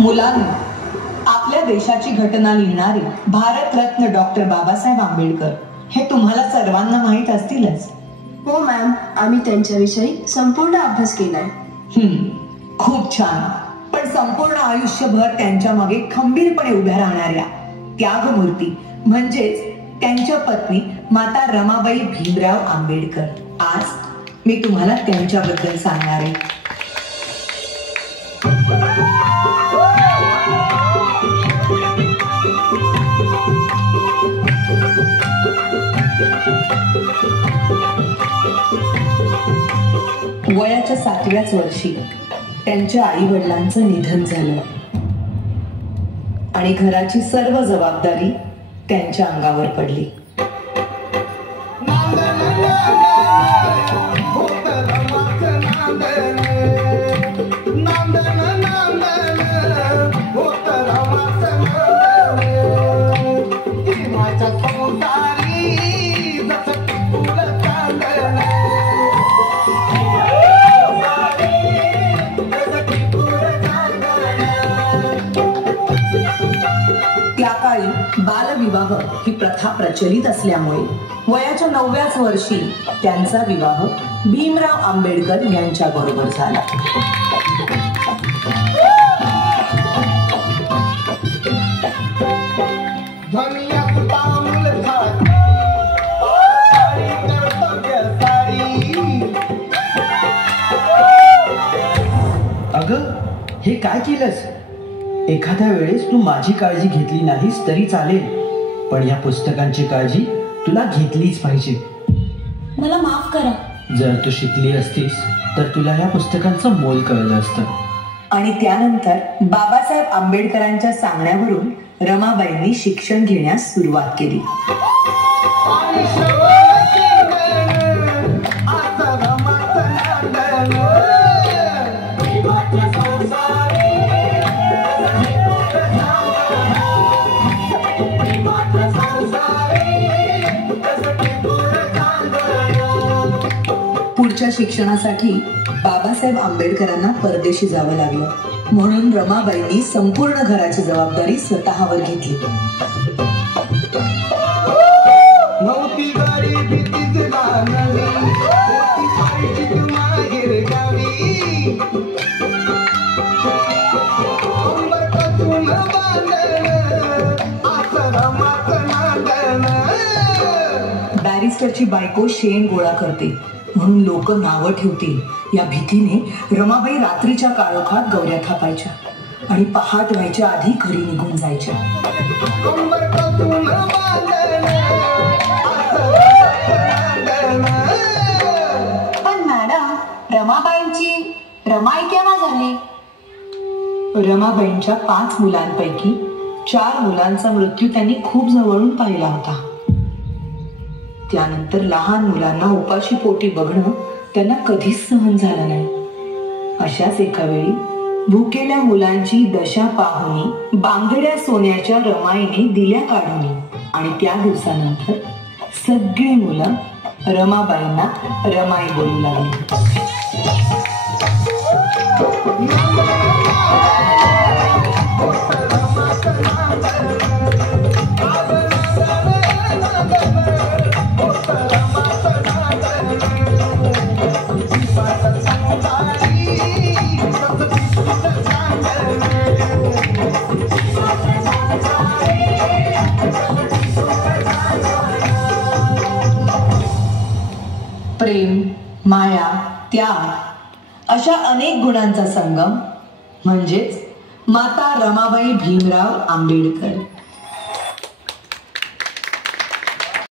मुलांनो, आपल्या देशाची घटना लिहिणारे भारतरत्न डॉक्टर बाबासाहेब आंबेडकर हे तुम्हाला सर्वांना माहीत असतीलच. हो मॅम, आम्ही त्यांच्याविषयी संपूर्ण अभ्यास केलाय. खूप छान. पण संपूर्ण आयुष्यभर त्यांच्या मागे खंबीरपणे उभ्या राहणाऱ्या त्यागमूर्ती म्हणजेच त्यांच्या पत्नी माता रमाबाई भीमराव आंबेडकर, आज मी तुम्हाला त्यांच्याबद्दल सांगणार आहे. वयाच्या 7व्याच वर्षी त्यांच्या आई वडिलांचं निधन झालं आणि घराची सर्व जबाबदारी त्यांच्या अंगावर पडली. त्या काळी बालविवाह ही प्रथा प्रचलित असल्यामुळे वयाच्या 9व्याच वर्षी त्यांचा विवाह भीमराव आंबेडकर यांच्या बरोबर झाला. अगं, हे काय केलंस? एखाद्या वेळेस तू माझी काळजी घेतली नाहीस तरी चालेल, पण या पुस्तकांची काळजी तुला घेतलीच पाहिजे. मला माफ करा. जर तू शिकली असतीस तर तुला या पुस्तकांचं मोल कळलं असतं. आणि त्यानंतर बाबासाहेब आंबेडकरांच्या सांगण्यावरून रमाबाईंनी शिक्षण घेण्यास सुरुवात केली. पुढच्या शिक्षणासाठी बाबासाहेब आंबेडकरांना परदेशी जावं लागलं, म्हणून रमाबाईंनी संपूर्ण घराची जबाबदारी स्वतःवर घेतली. बॅरिस्टरची बायको शेण गोळा करते म्हणून लोक नावं ठेवतील या भीतीने रमाबाई रात्रीच्या काळोखात गौऱ्या थापायच्या आणि पहाट व्हायच्या आधी घरी निघून जायच्या. पण मॅडम, रमाबाईंची रमाई केव्हा झाली? रमाबाईंच्या 5 मुलांपैकी 4 मुलांचा मृत्यू त्यांनी खूप जवळून पाहिला होता. त्यानंतर लहान मुलांना उपाशी पोटी बघणं त्यांना कधीच सहन झालं नाही. अशाच एका वेळी भुकेल्या मुलांची दशा पाहुनी बांगड्या सोन्याच्या रमाईने दिल्या काढून आणि त्या दिवसानंतर सगळी मुलं रमाबाईंना रमाई बोलू लागली. प्रेम, माया, त्याग अशा अनेक गुणांचा संगम म्हणजेच माता रमाबाई भीमराव आंबेडकर.